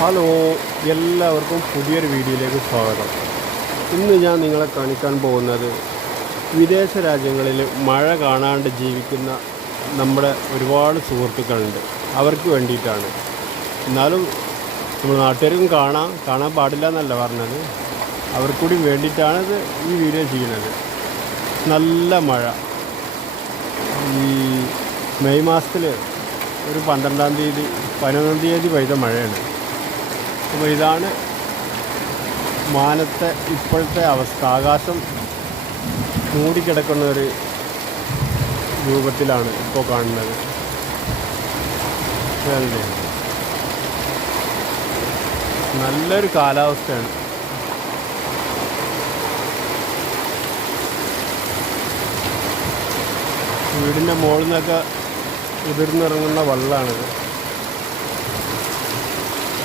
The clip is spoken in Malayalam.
ഹലോ, എല്ലാവർക്കും പുതിയൊരു വീഡിയോയിലേക്ക് സ്വാഗതം. ഇന്ന് ഞാൻ നിങ്ങളെ കാണിക്കാൻ പോകുന്നത് വിദേശ രാജ്യങ്ങളിൽ മഴ കാണാണ്ട് ജീവിക്കുന്ന നമ്മുടെ ഒരുപാട് സുഹൃത്തുക്കളുണ്ട്. അവർക്ക് വേണ്ടിയിട്ടാണ്. എന്നാലും നമ്മൾ നാട്ടുകാർക്കും കാണാൻ പാടില്ല എന്നല്ല പറഞ്ഞത്. അവർക്കൂടി വേണ്ടിയിട്ടാണ് ഈ വീഡിയോ ചെയ്യുന്നത്. നല്ല മഴ ഈ മെയ് മാസത്തിൽ ഒരു 12-ാം തീയതി 11-ാം തീയതി പെയ്ത മഴയാണ്. അപ്പോൾ ഇതാണ് മാനത്തെ ഇപ്പോഴത്തെ അവസ്ഥ. ആകാശം മൂടിക്കിടക്കുന്ന ഒരു രൂപത്തിലാണ് ഇപ്പോൾ കാണുന്നത്. നല്ലൊരു കാലാവസ്ഥയാണ്. വീടിൻ്റെ മുകളിൽ നിന്നൊക്കെ ഉതിർന്നിറങ്ങുന്ന വെള്ളമാണിത്.